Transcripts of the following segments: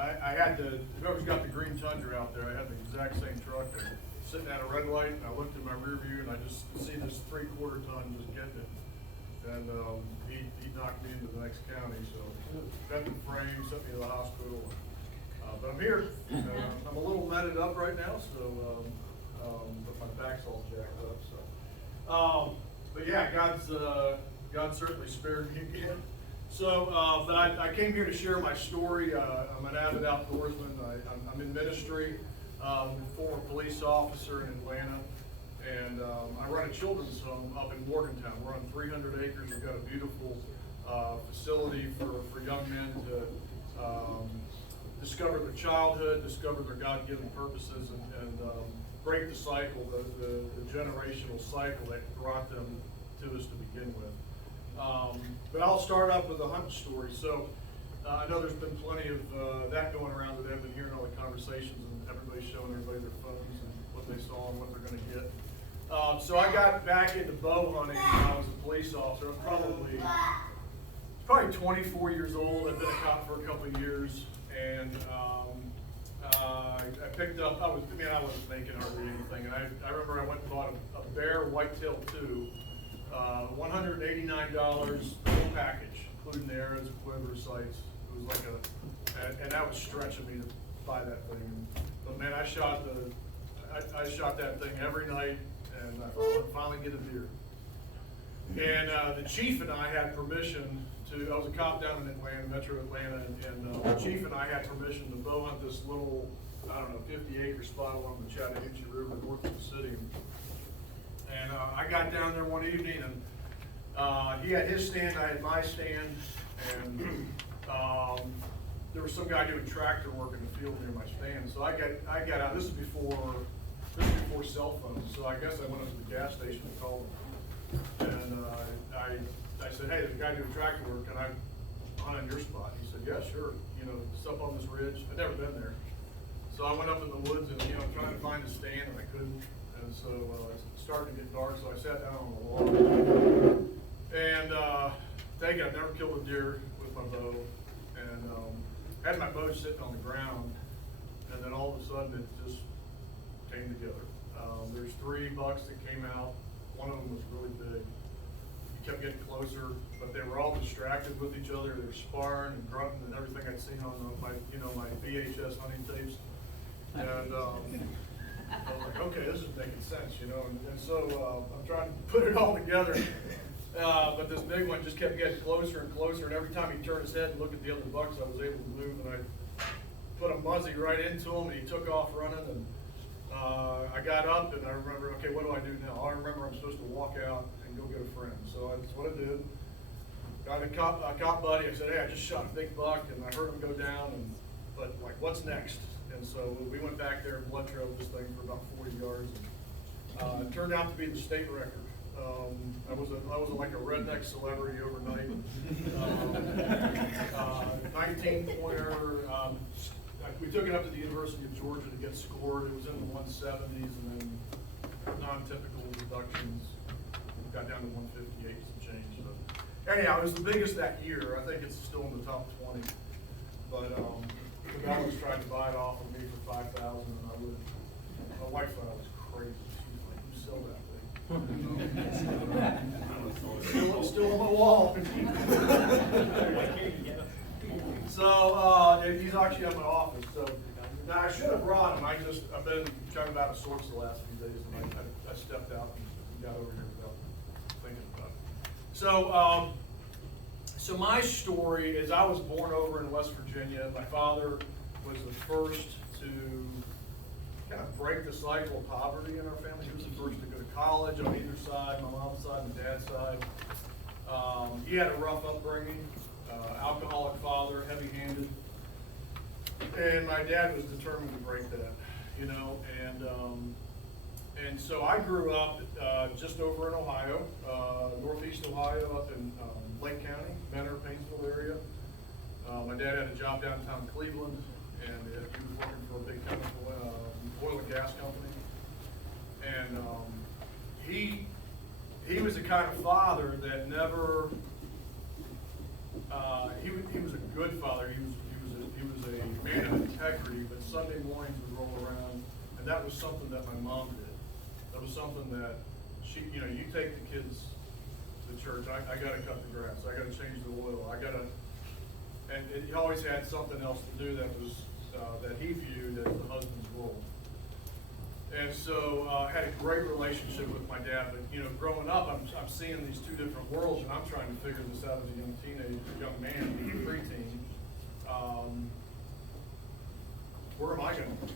I had whoever's got the green Tundra out there, I had the exact same truck, and sitting at a red light, and I looked in my rear view, and I just see this 3/4 ton just getting it. And he knocked me into the next county, so got the frame, sent me to the hospital. But I'm here. I'm a little matted up right now, so but my back's all jacked up. So, but yeah, God certainly spared me again. So, but I came here to share my story. I'm an avid outdoorsman. I'm in ministry. I'm a former police officer in Atlanta. And I run a children's home up in Morgantown. We're on 300 acres. We've got a beautiful facility for young men to discover their childhood, discover their God-given purposes, and break the cycle, the generational cycle that brought them to us to begin with. But I'll start up with a hunt story. So I know there's been plenty of that going around today. I've been hearing all the conversations, and everybody's showing everybody their phones and what they saw and what they're going to get. So I got back into bow hunting when I was a police officer. I'm probably 24 years old. I've been a cop for a couple of years, and I picked up. I wasn't making hardly anything, and I remember I went and bought a Bear Whitetail 2, $189 full package, including the arrows, quiver, sights. It was like and that was stretching me to buy that thing. But man, I shot that thing every night. And I thought I'd finally get a deer. And the chief and I had permission I was a cop down in Atlanta, Metro Atlanta, and the chief and I had permission to bow hunt this little, 50-acre spot along the Chattahoochee River north of the city. And I got down there one evening, and he had his stand, I had my stand, and there was some guy doing tractor work in the field near my stand. So I got out. This is before cell phones, so I guess I went up to the gas station and called him. And I said, hey, there's a guy doing tractor work, can I hunt on your spot? He said, yeah, sure. It's up on this ridge. I'd never been there. So I went up in the woods and, trying to find a stand, and I couldn't. And so it started to get dark, so I sat down on the log. And thank you, I've never killed a deer with my bow. And had my bow sitting on the ground, and then all of a sudden it just came together. There's 3 bucks that came out. One of them was really big. He kept getting closer, but they were all distracted with each other. They were sparring and grunting and everything I'd seen on my VHS hunting tapes. And I was like, okay, this is making sense, And so I'm trying to put it all together. But this big one just kept getting closer and closer, and every time he turned his head and looked at the other bucks, I was able to move, and I put a muzzy right into him, and he took off running. And I got up, and I remember, okay, what do I do now? I remember I'm supposed to walk out and go get a friend. So that's what I did. Got a cop buddy. I said, hey, I just shot a big buck, and I heard him go down, but what's next? And so we went back there and blood trailed this thing for about 40 yards. It turned out to be the state record. I was like a redneck celebrity overnight. 19-pointer. We took it up to the University of Georgia to get scored. It was in the 170s, and then non-typical reductions got down to 158 and change. So anyhow, it was the biggest that year. I think it's still in the top 20. But the guy was trying to buy it off of me for $5,000, and I would. My wife thought I was crazy. She's like, "You sell that thing?" Still on my wall. So he's actually at my office. So now I should have brought him. I've been kind of out of sorts the last few days, and I stepped out and got over here without thinking about it. So my story is I was born over in West Virginia. My father was the first to kind of break the cycle of poverty in our family. He was the first to go to college on either side, my mom's side and dad's side. He had a rough upbringing, alcoholic father, heavy-handed. And my dad was determined to break that, and so I grew up just over in Ohio, northeast Ohio, up in Lake County, Mentor, Painesville area. My dad had a job downtown Cleveland, and he was working for a big chemical, oil and gas company. And he was the kind of father that never. He was a good father. He he was a man of integrity, but Sunday mornings would roll around, and that was something that my mom did. That was something that she, you know, you take the kids to church, I gotta cut the grass, I gotta change the oil, and he always had something else to do that was, that he viewed as the husband's role. And so, had a great relationship with my dad, but, you know, growing up, I'm seeing these two different worlds, and I'm trying to figure this out as a young teenager, young man, being preteen. Where am I gonna go?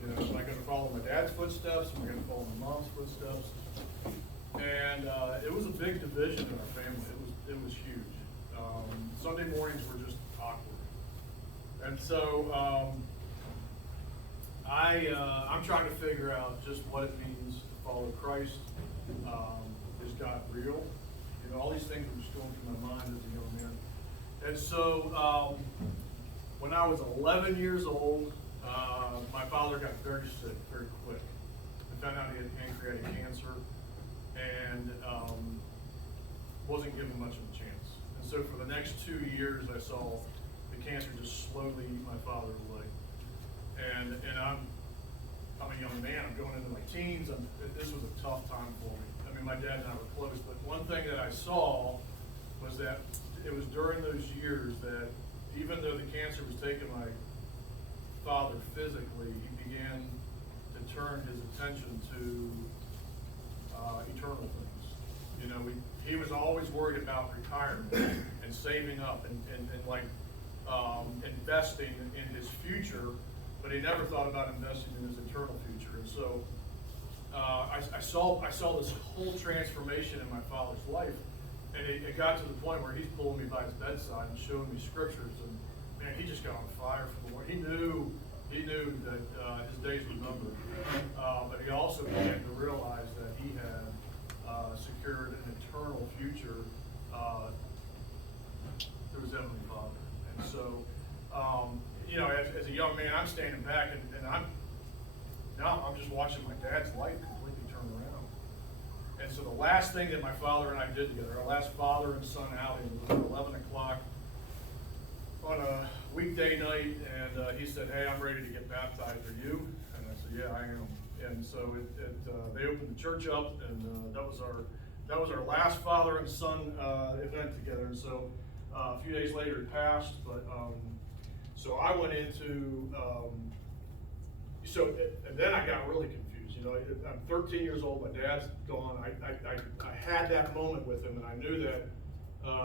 You know, am I gonna follow my dad's footsteps? Am I gonna follow my mom's footsteps? And, it was a big division in our family. It was huge. Sunday mornings were just awkward. And so, I'm trying to figure out just what it means to follow Christ. Is God real? You know, all these things were just going through my mind as a young man. And so, when I was 11 years old, my father got very sick very quick. I found out he had pancreatic cancer and wasn't given much of a chance. And so for the next 2 years, I saw the cancer just slowly eat my father away. And I'm a young man, I'm going into my teens, this was a tough time for me. I mean, my dad and I were close, but one thing that I saw was that it was during those years that even though the cancer was taking my father physically, he began to turn his attention to eternal things. You know, he was always worried about retirement and saving up and investing in his future, but he never thought about investing in his eternal future. And so I saw this whole transformation in my father's life, and it got to the point where he's pulling me by his bedside and showing me scriptures, and man, he just got on fire for the Lord. He knew that his days were numbered, but he also began to realize that he had secured an eternal future through his Heavenly Father. And so, you know, as a young man, I'm standing back, and I'm just watching my dad's life completely turn around. And so the last thing that my father and I did together, our last father and son outing, was at 11 o'clock on a weekday night, and he said, "Hey, I'm ready to get baptized. Are you?" And I said, "Yeah, I am." And so they opened the church up, and that was our last father and son event together. And so a few days later it passed, but so I went into and then I got really confused. You know, I'm 13 years old. My dad's gone. I had that moment with him, and I knew that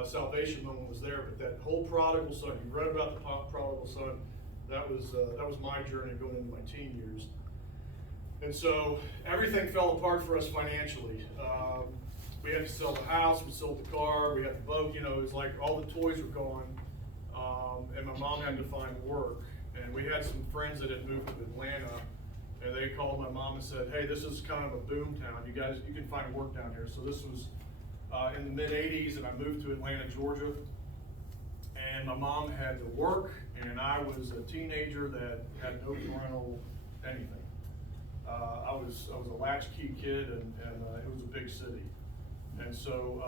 salvation moment was there. But that whole prodigal son, you read about the prodigal son. That was my journey going into my teen years. And so everything fell apart for us financially. We had to sell the house, we sold the car, we had the boat. You know, it was like all the toys were gone, and my mom had to find work. And we had some friends that had moved to Atlanta, and they called my mom and said, "Hey, this is kind of a boom town. You can find work down here." So this was in the mid '80s, and I moved to Atlanta, Georgia. And my mom had to work, and I was a teenager that had no parental anything. I was a latchkey kid, and it was a big city. And so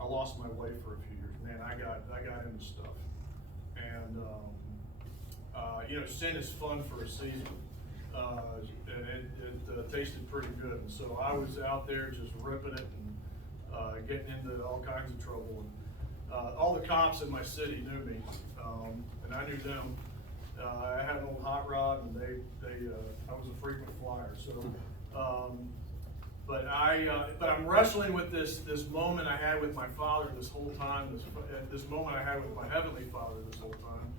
I lost my way for a few years. Man, I got into stuff. And you know, sin is fun for a season. And it tasted pretty good. And so I was out there just ripping it and getting into all kinds of trouble. And all the cops in my city knew me, and I knew them. I had an old hot rod, and I was a frequent flyer. So, but I'm wrestling with this moment I had with my father this whole time. This moment I had with my Heavenly Father this whole time.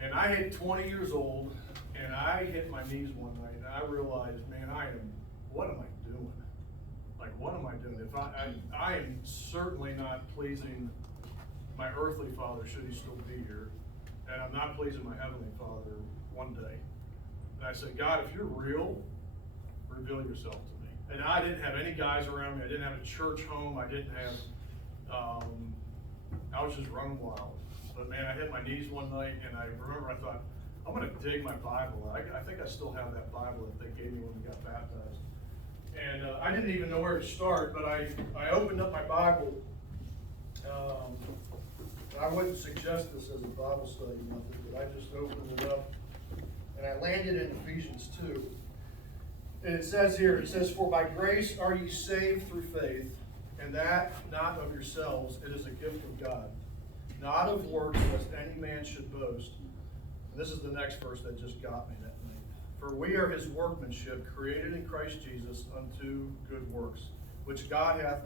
And I hit 20 years old, and I hit my knees one night, and I realized, man, what am I doing? Like, what am I doing? If I am certainly not pleasing my earthly father, should he still be here, and I'm not pleasing my Heavenly Father one day. And I said, "God, if you're real, reveal yourself to me." And I didn't have any guys around me. I didn't have a church home. I didn't have, I was just running wild. But man, I hit my knees one night, and I remember I thought, I'm going to dig my Bible. I think I still have that Bible that they gave me when we got baptized. And I didn't even know where to start, but I opened up my Bible, I wouldn't suggest this as a Bible study method, but I just opened it up and I landed in Ephesians 2. And it says here, it says, "For by grace are ye saved through faith, and that not of yourselves, it is a gift of God, not of works, lest any man should boast." And this is the next verse that just got me that night. "For we are his workmanship, created in Christ Jesus unto good works, which God hath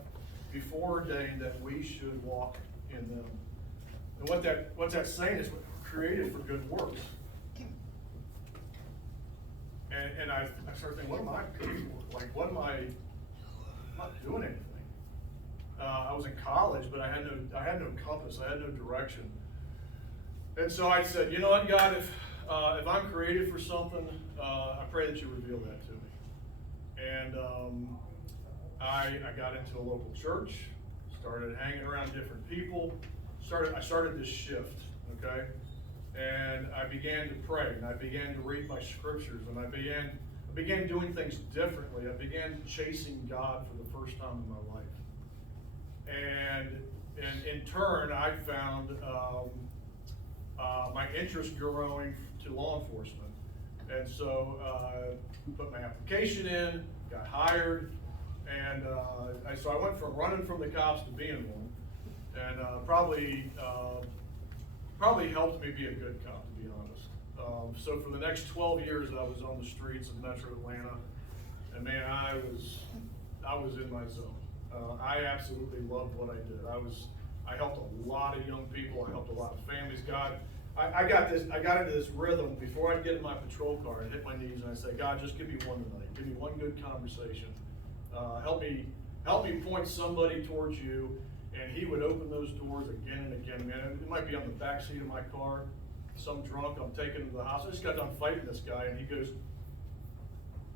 before ordained that we should walk in them." And what's that saying is we're created for good works. And I started thinking, what am I created for? Like, what am I'm not doing anything. I was in college, but I had no compass. I had no direction. And so I said, you know what, God, if I'm created for something, I pray that you reveal that to me. And I got into a local church, started hanging around different people. I started this shift, okay? And I began to pray, and I began to read my scriptures, and I began doing things differently. I began chasing God for the first time in my life. And in turn, I found my interest growing to law enforcement. And so put my application in, got hired, and so I went from running from the cops to being one. And probably helped me be a good cop, to be honest. So for the next 12 years, I was on the streets of Metro Atlanta, and man, I was in my zone. I absolutely loved what I did. I helped a lot of young people. I helped a lot of families. God, I got into this rhythm before I'd get in my patrol car and hit my knees, and I say, God, just give me one tonight. Give me one good conversation. Help me point somebody towards you. And he would open those doors again and again, man. It might be on the back seat of my car, some drunk, I'm taking him to the hospital. I just got done fighting this guy, and he goes,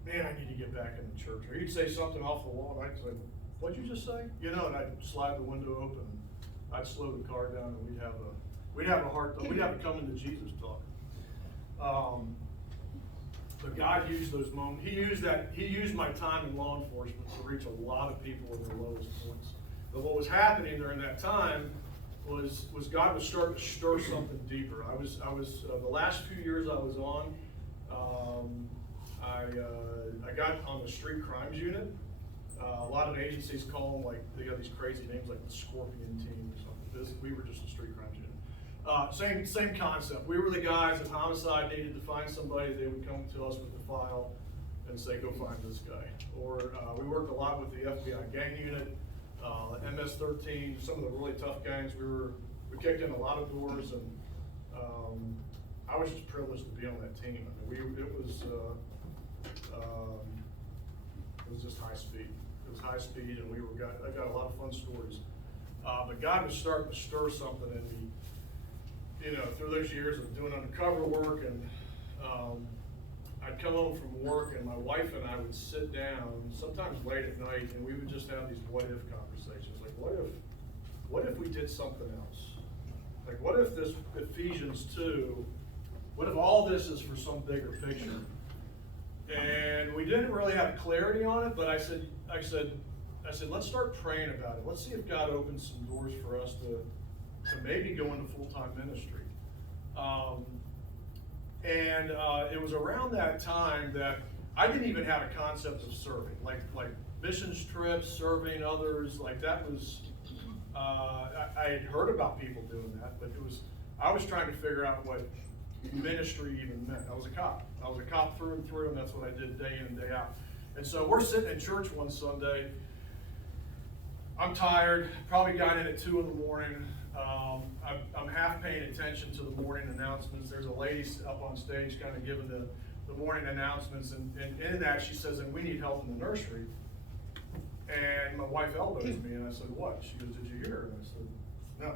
man, I need to get back in the church. Or he'd say something off the wall, and I'd say, what'd you just say? You know, and I'd slide the window open, and I'd slow the car down, and we'd have a coming to Jesus talk. But God used those moments. He used my time in law enforcement to reach a lot of people at their lowest points. But what was happening during that time was God was starting to stir something deeper. I was the last few years I was on, I got on the street crimes unit. A lot of agencies call them, like, they got these crazy names like the Scorpion Team or something. We were just a street crimes unit. Same concept. We were the guys, if homicide needed to find somebody, they would come to us with the file and say, go find this guy. Or we worked a lot with the FBI gang unit. MS-13, some of the really tough gangs, we kicked in a lot of doors, and I was just privileged to be on that team. I mean, it was just high speed. It was high speed, and I got a lot of fun stories. But God was starting to stir something in me, you know, through those years of doing undercover work, and I'd come home from work, and my wife and I would sit down, sometimes late at night, and we would just have these what-if conversations. Like, what if we did something else? Like, what if this Ephesians 2, what if all this is for some bigger picture? And we didn't really have clarity on it, but I said, let's start praying about it. Let's see if God opens some doors for us to maybe go into full-time ministry. And it was around that time that I didn't even have a concept of serving, like missions trips, serving others, like that was, I had heard about people doing that, but I was trying to figure out what ministry even meant. I was a cop through and through, and that's what I did day in and day out. And so we're sitting in church one Sunday. I'm tired, probably got in at 2 in the morning. I'm half paying attention to the morning announcements. There's a lady up on stage kind of giving the morning announcements, and in that she says, and we need help in the nursery. And my wife elbows me, and I said, what? She goes, did you hear? And I said, no.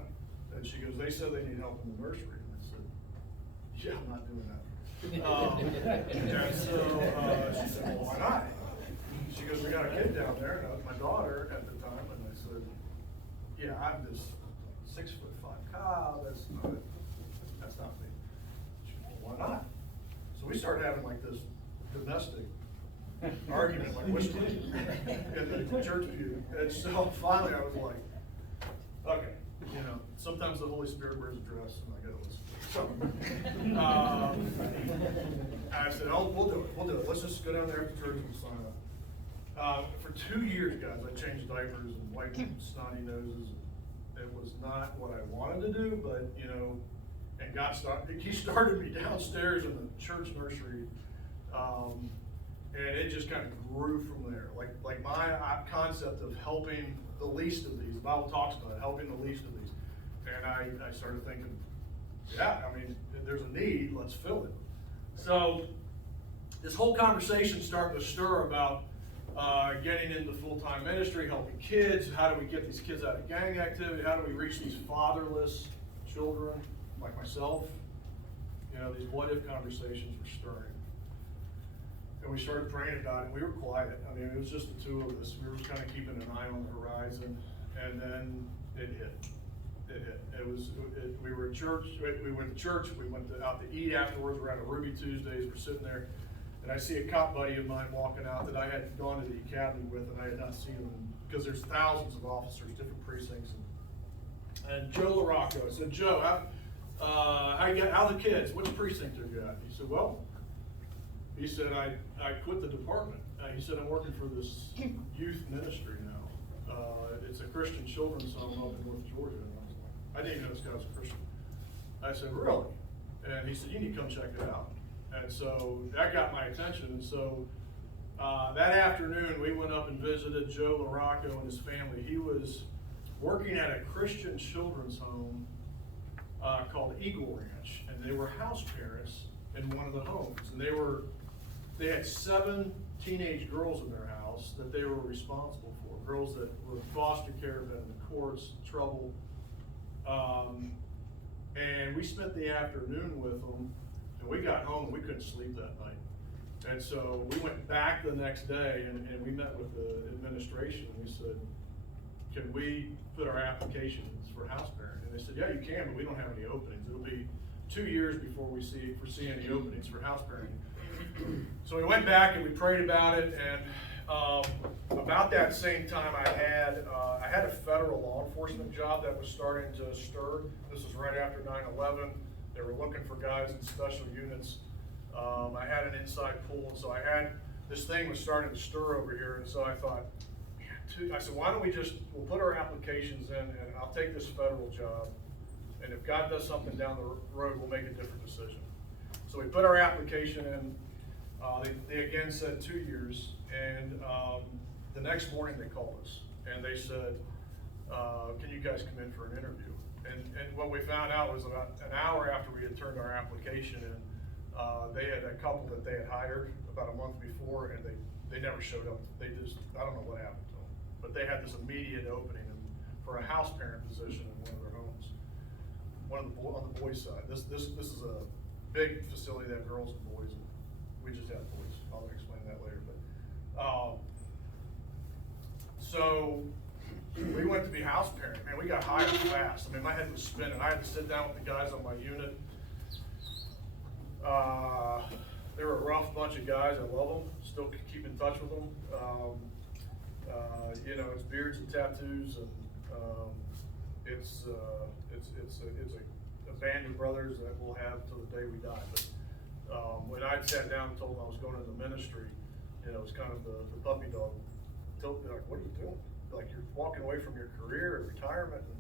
And she goes, they said they need help in the nursery. And I said, yeah, I'm not doing that. And so she said, well, why not? She goes, we got a kid down there, and that was my daughter at the time, and I said, yeah, I'm this 6'5" cop, that's not me. She goes, well, why not? So we started having like this domestic argument, like whispering in the church pew. And so finally I was like, okay, you know. sometimes the Holy Spirit wears a dress, and I gotta listen. So, I said, oh, we'll do it. Let's just go down there after church and sign up. For 2 years, guys, I changed diapers and wiped snotty noses. It was not what I wanted to do, but, you know, and he started me downstairs in the church nursery, and it just kind of grew from there. Like my concept of helping the least of these, the Bible talks about it, helping the least of these. And I started thinking, yeah, I mean, there's a need, let's fill it. So this whole conversation started to stir about getting into full-time ministry, helping kids. How do we get these kids out of gang activity? How do we reach these fatherless children like myself? You know, these what-if conversations were stirring. And we started praying about it, and we were quiet. I mean, it was just the two of us. We were kind of keeping an eye on the horizon, and then it hit. We were at church, we went to church, we went out to eat afterwards. We're at a Ruby Tuesdays, we're sitting there, and I see a cop buddy of mine walking out that I had gone to the academy with, and I had not seen him, because there's thousands of officers, different precincts. And Joe LaRocco, I said, Joe, how the kids? Which precinct are you at? He said, well, I quit the department. He said, I'm working for this youth ministry now. It's a Christian children's home up in North Georgia. And I didn't even know this guy was a Christian. I said, really? And he said, you need to come check it out. And so that got my attention. And so that afternoon, we went up and visited Joe LaRocco and his family. He was working at a Christian children's home called Eagle Ranch, and they were house parents in one of the homes. And they had 7 teenage girls in their house that they were responsible for, girls that were in foster care, been in the courts, trouble. And we spent the afternoon with them, and we got home and we couldn't sleep that night. And so we went back the next day and we met with the administration, and we said, can we put our applications for house parent? And they said, yeah, you can, but we don't have any openings. It'll be 2 years before we foresee any openings for house parenting. So we went back and we prayed about it, and about that same time I had a federal law enforcement job that was starting to stir. This was right after 9/11. They were looking for guys in special units. I had an inside pool, and so this thing was starting to stir over here, and so I thought, I said, why don't we'll put our applications in, and I'll take this federal job, and if God does something down the road, we'll make a different decision. So we put our application in. They again said 2 years, and the next morning they called us, and they said, can you guys come in for an interview? And what we found out was about an hour after we had turned our application in, they had a couple that they had hired about a month before, and they never showed up. I don't know what happened to them, but they had this immediate opening for a house parent position in one of their homes, on the boys' side. This is a big facility that have girls and boys, and we just have boys. I'll explain that later. But so we went to be house parent. Man, we got hired fast. I mean, my head was spinning. I had to sit down with the guys on my unit. They were a rough bunch of guys. I love them. Still keep in touch with them. You know, it's beards and tattoos, and it's a band of brothers that we'll have till the day we die. But when I sat down and told them I was going into ministry, you know, it was kind of the puppy dog. Like, what are you doing? Like, you're walking away from your career and retirement. And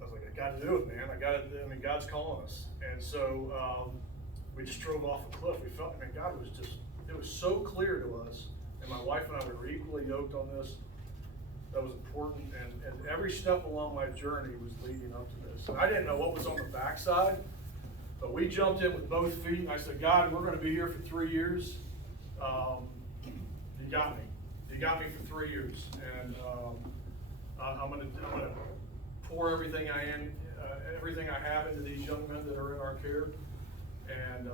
I was like, I got to do it, man. God's calling us. And so we just drove off a cliff. We felt, God was it was so clear to us. And my wife and I were equally yoked on this. That was important. And every step along my journey was leading up to this. And I didn't know what was on the backside, but we jumped in with both feet. And I said, God, we're going to be here for 3 years. You got me. You got me for 3 years. And I'm going to pour everything I have into these young men that are in our care. And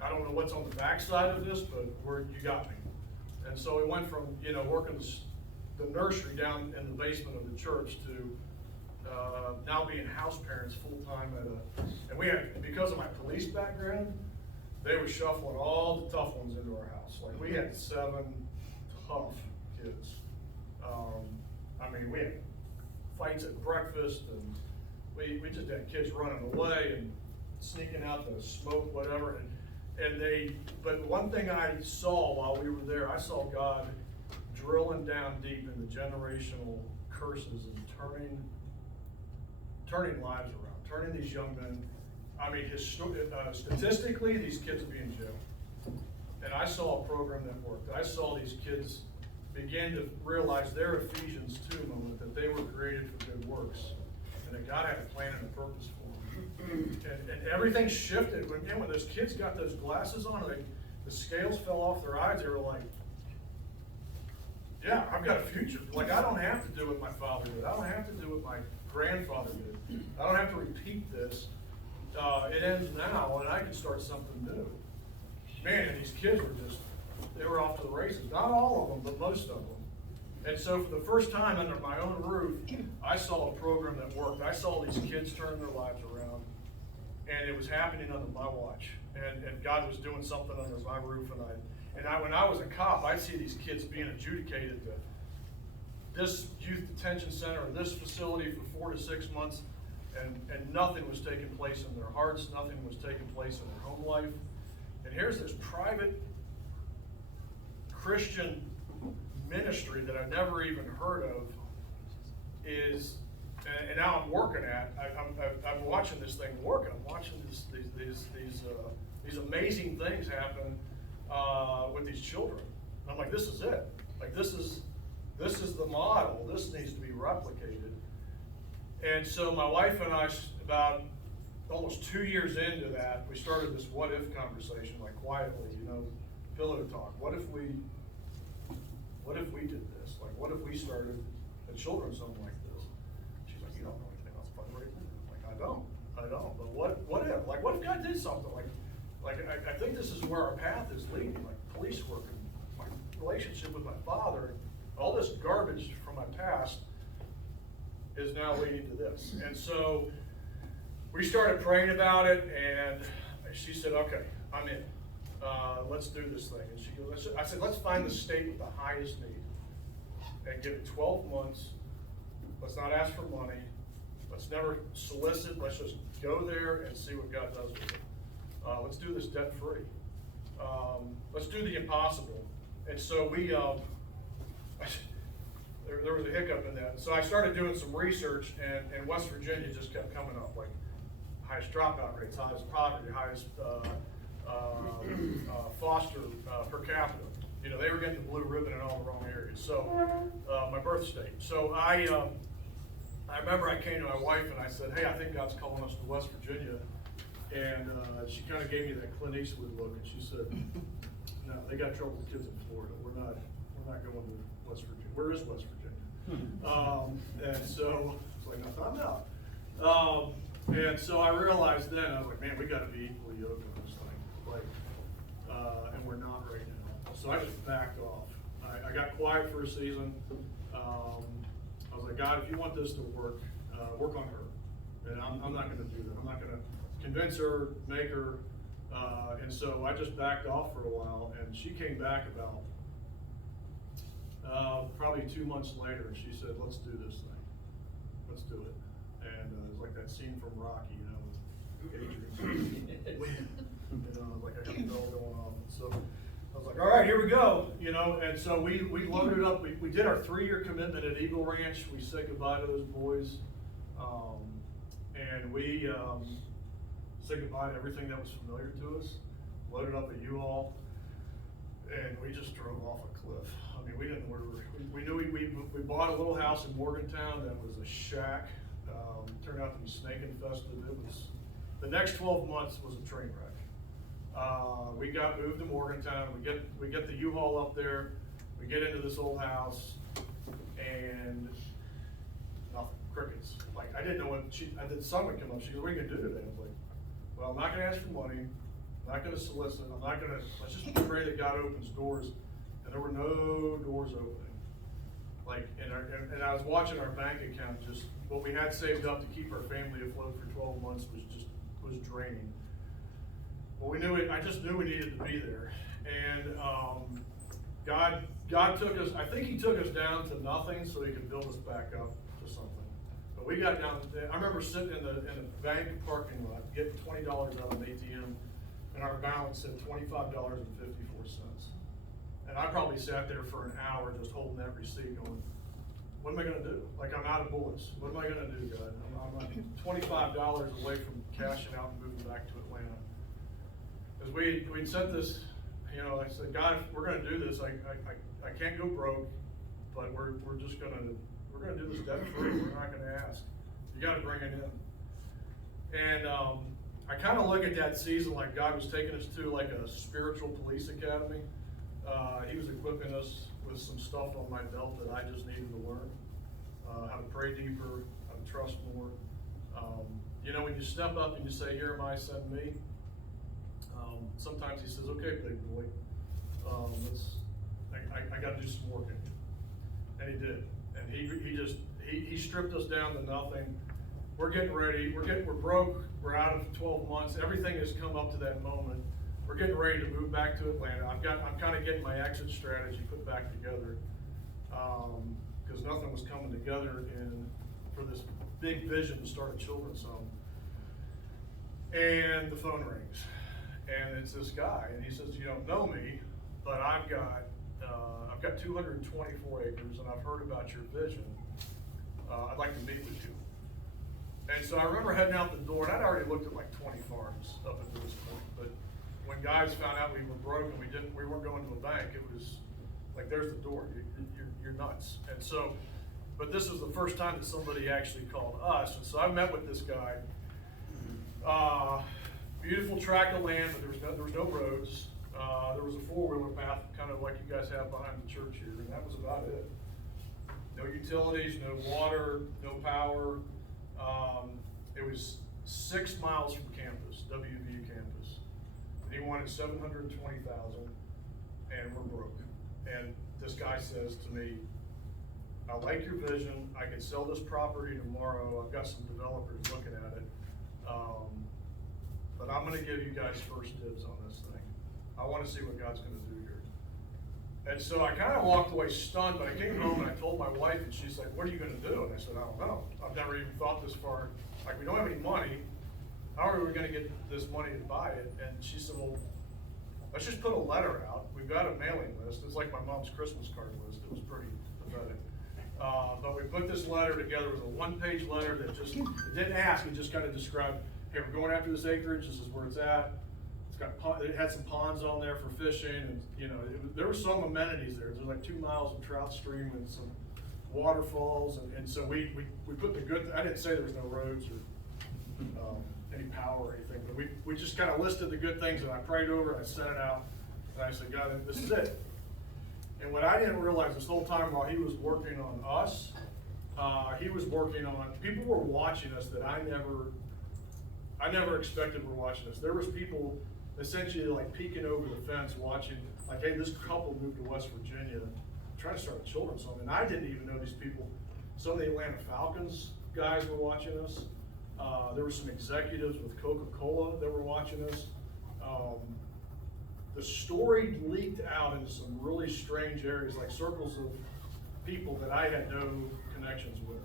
I don't know what's on the backside of this, but you got me. And so we went from, you know, working the nursery down in the basement of the church to now being house parents full time and we had, because of my police background, they were shuffling all the tough ones into our house. Like, we had 7 tough kids. We had fights at breakfast, and we just had kids running away and sneaking out to smoke, whatever, but one thing I saw while we were there, I saw God drilling down deep into generational curses and turning lives around, turning these young men. I mean, statistically, these kids would be in jail. And I saw a program that worked. I saw these kids begin to realize their Ephesians 2 moment, that they were created for good works, and that God had a plan and a purpose for them. And everything shifted. When those kids got those glasses on, the scales fell off their eyes. They were like, yeah, I've got a future. Like, I don't have to do what my father did. I don't have to do what my grandfather did. I don't have to repeat this. It ends now, and I can start something new. Man, and these kids they were off to the races. Not all of them, but most of them. And so for the first time under my own roof, I saw a program that worked. I saw these kids turn their lives around, and it was happening under my watch. And God was doing something under my roof, and when I was a cop, I'd see these kids being adjudicated to this youth detention center or this facility for 4 to 6 months, and nothing was taking place in their hearts, nothing was taking place in their home life. And here's this private Christian ministry that I've never even heard of and now I'm working at. I'm watching this thing work. I'm watching these amazing things happen with these children. And I'm like, this is it. Like, this is the model. This needs to be replicated. And so my wife and I, about almost 2 years into that, we started this what if conversation, like quietly, pillow talk. What if we did this? Like, what if we started a children's home like this? She's like, you don't know anything about fundraising. I'm like, I don't. But what if? Like, what if God did something? Like I think this is where our path is leading. Like police work and my relationship with my father, all this garbage from my past is now leading to this. And so we started praying about it, and she said, okay, I'm in. Let's do this thing. And she goes, I said, let's find the state with the highest need and give it 12 months. Let's not ask for money. Let's never solicit. Let's just go there and see what God does with it. Let's do this debt free. Let's do the impossible. And so we, there was a hiccup in that. So I started doing some research, and West Virginia just kept coming up, like highest dropout rates, highest poverty, highest foster per capita. They were getting the blue ribbon in all the wrong areas. So my birth state. So I remember I came to my wife and I said, hey, I think God's calling us to West Virginia. And she kind of gave me that Clint Eastwood look, and she said, no, they got trouble with kids in Florida. We're not going to West Virginia. Where is West Virginia? And so it's like, no, I'm out. And so I realized then, I was like, man, we got to be equally yoked on this thing. And we're not right now. So I just backed off. I got quiet for a season. I was like, God, if you want this to work on her. And I'm not going to do that. I'm not going to convince her, make her. And so I just backed off for a while, and she came back about probably 2 months later, and she said, let's do this thing. Let's do it. And it was like that scene from Rocky, with Adrian. Like I got the bell going off. And so I was like, all right, here we go. And so we loaded up. We did our 3-year commitment at Eagle Ranch. We said goodbye to those boys. And we said goodbye to everything that was familiar to us. Loaded up a U-Haul, and we just drove off a cliff. I mean, we didn't. We knew we bought a little house in Morgantown that was a shack. Turned out to be snake infested. It was the next 12 months was a train wreck. We got moved to Morgantown. We get the U-Haul up there. We get into this old house, and nothing. Crickets. Like, I didn't know when the sun would come up. She goes, what are you gonna do today? I was like, well, I'm not gonna ask for money. I'm not gonna solicit. Let's just pray that God opens doors. And there were no doors opening. And I was watching our bank account, just what we had saved up to keep our family afloat for 12 months was draining. Well, I just knew we needed to be there. And God took us, I think he took us down to nothing so he could build us back up to something. But we got down, I remember sitting in the bank parking lot, getting $20 out of an ATM, and our balance said $25.54. And I probably sat there for an hour just holding that receipt going, what am I gonna do? Like, I'm out of bullets. What am I gonna do, God? I'm like $25 away from cashing out and moving back to Atlanta. Because we'd set this, you know, I said, God, if we're gonna do this, I can't go broke, but we're gonna do this debt free. We're not gonna ask. You gotta bring it in. And I kind of look at that season like God was taking us to like a spiritual police academy. He was equipping us with some stuff on my belt that I just needed to learn. How to pray deeper, how to trust more. You know, when you step up and you say, here am I, send me. Sometimes he says, okay, big boy, I got to do some work in you. And he did. And he stripped us down to nothing. We're getting ready. We're broke. We're out of 12 months. Everything has come up to that moment. We're getting ready to move back to Atlanta. I'm kind of getting my exit strategy put back together because nothing was coming together for this big vision to start a children's home. And the phone rings, and it's this guy, and he says, "You don't know me, but I've got 224 acres, and I've heard about your vision. I'd like to meet with you." And so I remember heading out the door, and I'd already looked at like 20 farms up until this point, but when guys found out we were broke and we weren't going to a bank, it was like, there's the door. You're nuts. And so, but this was the first time that somebody actually called us. And so I met with this guy. Beautiful tract of land, but there was no roads. There was a four-wheeler path, kind of like you guys have behind the church here, and that was about it. No utilities, no water, no power. It was 6 miles from campus, WVU campus. And he wanted $720,000, and we're broke. And this guy says to me, I like your vision. I can sell this property tomorrow. I've got some developers looking at it. But I'm going to give you guys first dibs on this thing. I want to see what God's going to do here. And so I kind of walked away stunned, but I came home and I told my wife, and she's like, what are you going to do? And I said, I don't know. I've never even thought this far. Like, we don't have any money. How are we going to get this money to buy it? And she said, well, let's just put a letter out. We've got a mailing list. It's like my mom's Christmas card list. It was pretty pathetic. But we put this letter together. It was a one-page letter that just, it didn't ask. It just kind of described, hey, we're going after this acreage. This is where it's at. It had some ponds on there for fishing, and you know, there were some amenities there. There's like 2 miles of trout stream and some waterfalls, and so we put the good. I didn't say there was no roads or any power or anything, but we just kind of listed the good things, and I prayed over it. I sent it out, and I said, God, this is it. And what I didn't realize this whole time while he was working on us, he was working on people were watching us that I never expected were watching us. There was people essentially like peeking over the fence watching, like, hey, this couple moved to West Virginia trying to start a children's home, and I didn't even know these people. Some of the Atlanta Falcons guys were watching us. There were some executives with Coca-Cola that were watching us. The story leaked out into some really strange areas, like circles of people that I had no connections with.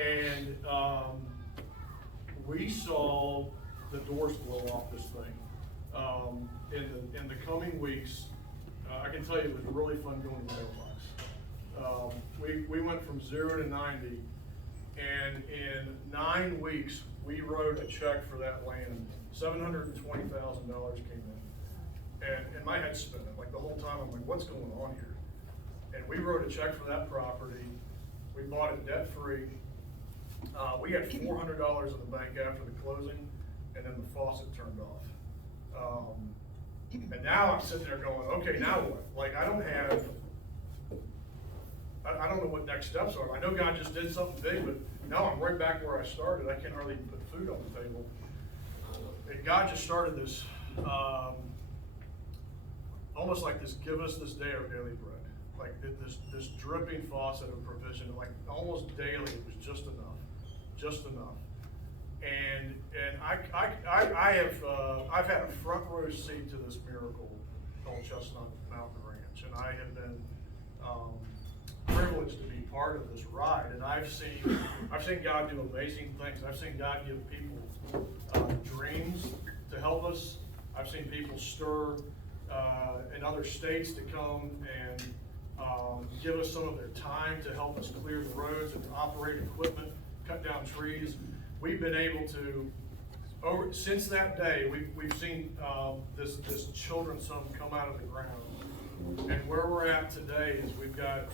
And we saw the doors blow off this thing. In the coming weeks, I can tell you it was really fun going to the mailbox. We went from 0 to 90, and in 9 weeks, we wrote a check for that land. $720,000 came in. And my head's spinning. Like the whole time, I'm like, what's going on here? And we wrote a check for that property. We bought it debt-free. We had $400 in the bank after the closing, and then the faucet turned off. And now I'm sitting there going, okay, now what? Like, I don't know what next steps are. I know God just did something big, but now I'm right back where I started. I can't hardly even put food on the table. And God just started this, almost like this, give us this day our daily bread. Like this dripping faucet of provision, like almost daily, it was just enough. And I've had a front row seat to this miracle called Chestnut Mountain Ranch, and I have been privileged to be part of this ride, and I've seen God do amazing things. I've seen God give people dreams to help us. I've seen people stir in other states to come and give us some of their time to help us clear the roads and operate equipment, cut down trees. We've been able to, since that day, we've seen this children's home come out of the ground. And where we're at today is we've got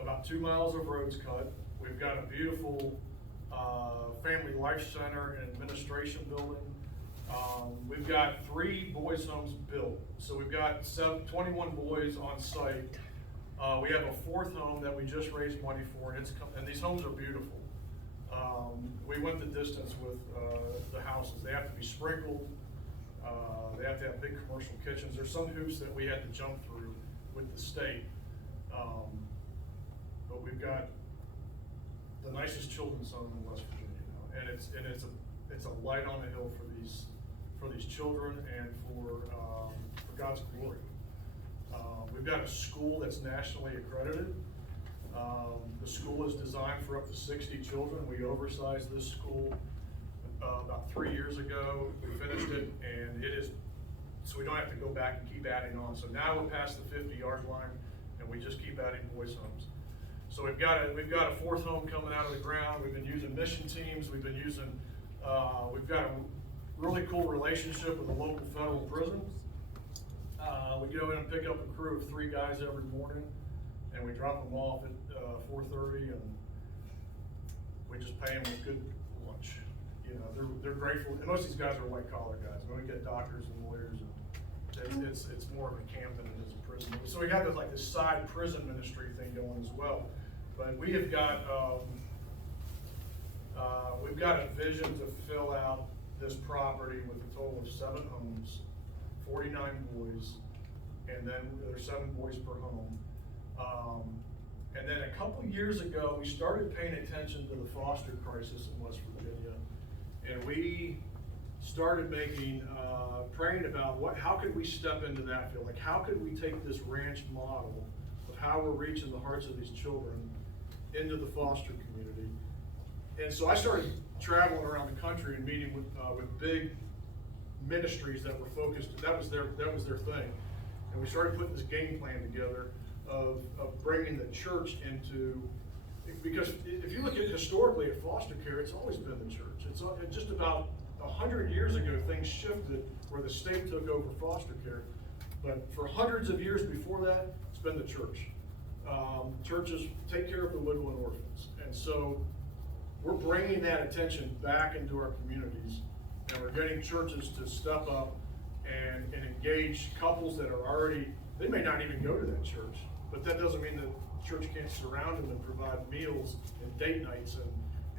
about 2 miles of roads cut. We've got a beautiful family life center and administration building. We've got 3 boys' homes built. So we've got 21 boys on site. We have a 4th home that we just raised money for, and these homes are beautiful. We went the distance with the houses. They have to be sprinkled. They have to have big commercial kitchens. There's some hoops that we had to jump through with the state. But we've got the nicest children's home in West Virginia now, and it's a light on the hill for these children and for God's glory. We've got a school that's nationally accredited. The school is designed for up to 60 children. We oversized this school about 3 years ago. We finished it, and it is, so we don't have to go back and keep adding on. So now we're past the 50-yard line, and we just keep adding boys' homes. So we've got a 4th home coming out of the ground. We've been using mission teams. We've got a really cool relationship with the local federal prison. We go in and pick up a crew of 3 guys every morning, and we drop them off at 4:30, and we just pay them with good lunch. You know, they're grateful. And most of these guys are white collar guys. When we get doctors and lawyers, and it's more of a camp than it is a prison. So we got this side prison ministry thing going as well. But we have got we've got a vision to fill out this property with a total of 7 homes, 49 boys, and then there's 7 boys per home. And then a couple years ago, we started paying attention to the foster crisis in West Virginia, and we started praying about how could we step into that field? Like, how could we take this ranch model of how we're reaching the hearts of these children into the foster community? And so I started traveling around the country and meeting with big ministries that were focused. That was their thing, and we started putting this game plan together of bringing the church into, because if you look at historically at foster care, it's always been the church. It's just about 100 years ago things shifted where the state took over foster care, but for hundreds of years before that, it's been the church. Churches take care of the widow and orphans, and so we're bringing that attention back into our communities, and we're getting churches to step up and engage couples that are already, they may not even go to that church, but that doesn't mean the church can't surround them and provide meals and date nights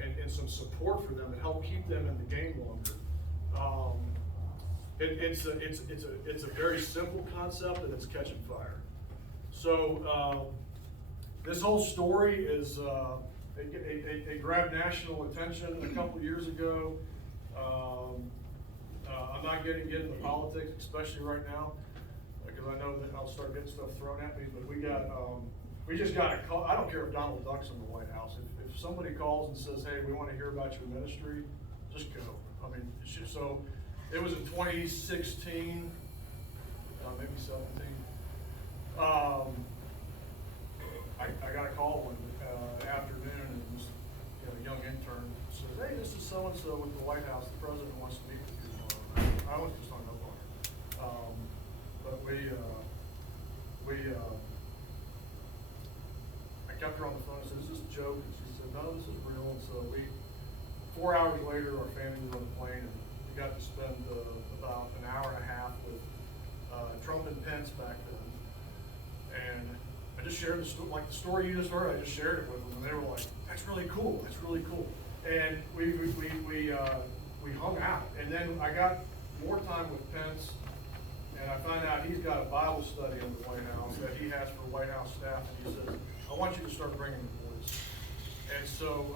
and some support for them to help keep them in the game longer. It's a very simple concept, and it's catching fire. So this whole story is it grabbed national attention a couple years ago. I'm not getting into politics, especially right now, because I know that I'll start getting stuff thrown at me. But we just got a call. I don't care if Donald Duck's in the White House. If somebody calls and says, "Hey, we want to hear about your ministry," just go. I mean, so it was in 2016, maybe 17. I got a call one afternoon, and it was, a young intern says, "Hey, this is so and so with the White House. The president wants to meet with you tomorrow." I was just hung up on her. But I kept her on the phone and said, "Is this a joke?" And she said, "No, this is real." And so 4 hours later, our family was on the plane, and we got to spend about an hour and a half with Trump and Pence back then. And I just shared the story you just heard. I just shared it with them, and they were like, "That's really cool. That's really cool." And we hung out, and then I got more time with Pence, and I found out he's got a Bible study in the White House that he has for White House staff, and he says, "I want you to start bringing the boys." And so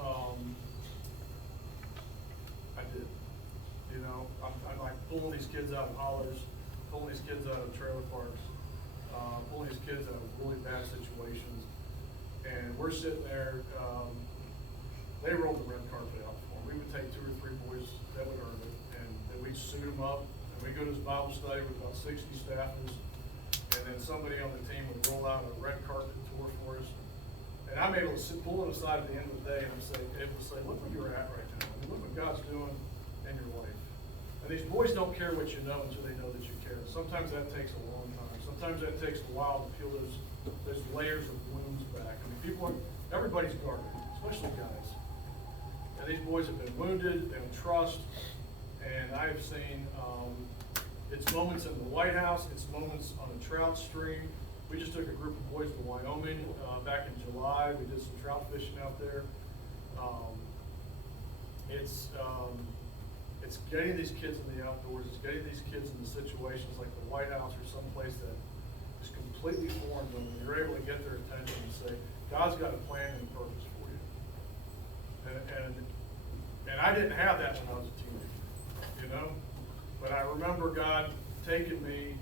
I did. I'm like pulling these kids out of hollers, pulling these kids out of trailer parks. pulling these kids out of really bad situations. And we're sitting there, they rolled the red carpet out for them. We would take 2 or 3 boys that would earn it, and we'd suit them up, and we'd go to this Bible study with about 60 staffers, and then somebody on the team would roll out a red carpet tour for us. And I'm able to pull it aside at the end of the day and able to say, look where you're at right now. Look what God's doing in your life. And these boys don't care what you know until they know that you care. Sometimes that takes a long time. Sometimes that takes a while to peel those layers of wounds back. I mean, everybody's guarded, especially guys. And these boys have been wounded, they don't trust, and I have seen, it's moments in the White House, it's moments on the trout stream. We just took a group of boys to Wyoming back in July. We did some trout fishing out there. It's getting these kids in the outdoors. It's getting these kids in the situations like the White House or someplace that is completely foreign to them. And you're able to get their attention and say, God's got a plan and a purpose for you. And I didn't have that when I was a teenager, you know? But I remember God taking me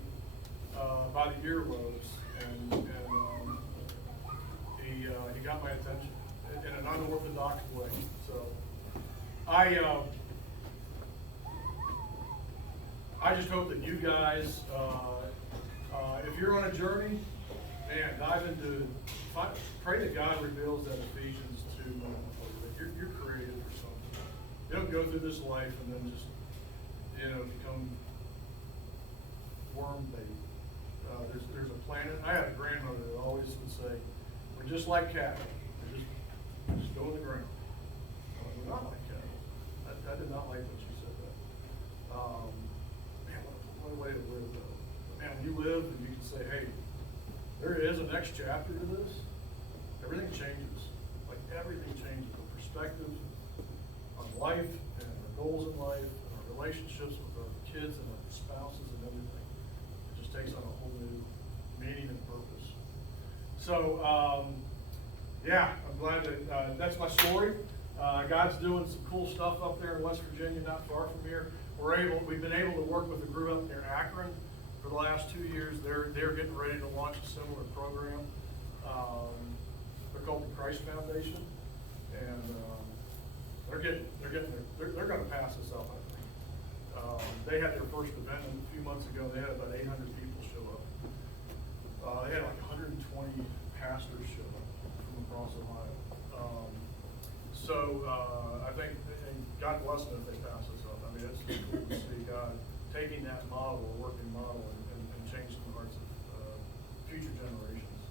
by the earlobes and he got my attention in an unorthodox way. So I just hope that you guys, if you're on a journey, man, dive into, pray that God reveals that Ephesians 2 moment for you, that you're created for something. You don't go through this life and then just, become worm bait. There's a planet. I had a grandmother that always would say, we're just like cattle. We're just go in the ground. We're not like cattle. I did not like when she said that. Man, what a way to live though. Man, when you live and you can say, hey, there is a next chapter to this, everything changes. Like everything changes. The perspective on life and our goals in life and our relationships with our kids and our spouses and everything. It just takes on a whole new meaning and purpose. So, I'm glad that that's my story. God's doing some cool stuff up there in West Virginia, not far from here. We've been able to work with a group up near Akron for the last 2 years. They're getting ready to launch a similar program. They're called the Christ Foundation, and they're going to pass this up, I think. They had their first event a few months ago. They had about 800 people show up. They had like 120 pastors show up from across Ohio. I think, and God bless them if they pass this up. I mean, it's just cool to see God taking that model, a working model, and changing the hearts of future generations.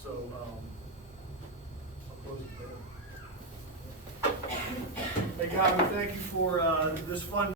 So, I'll close it there. Hey, God, we thank you for this fun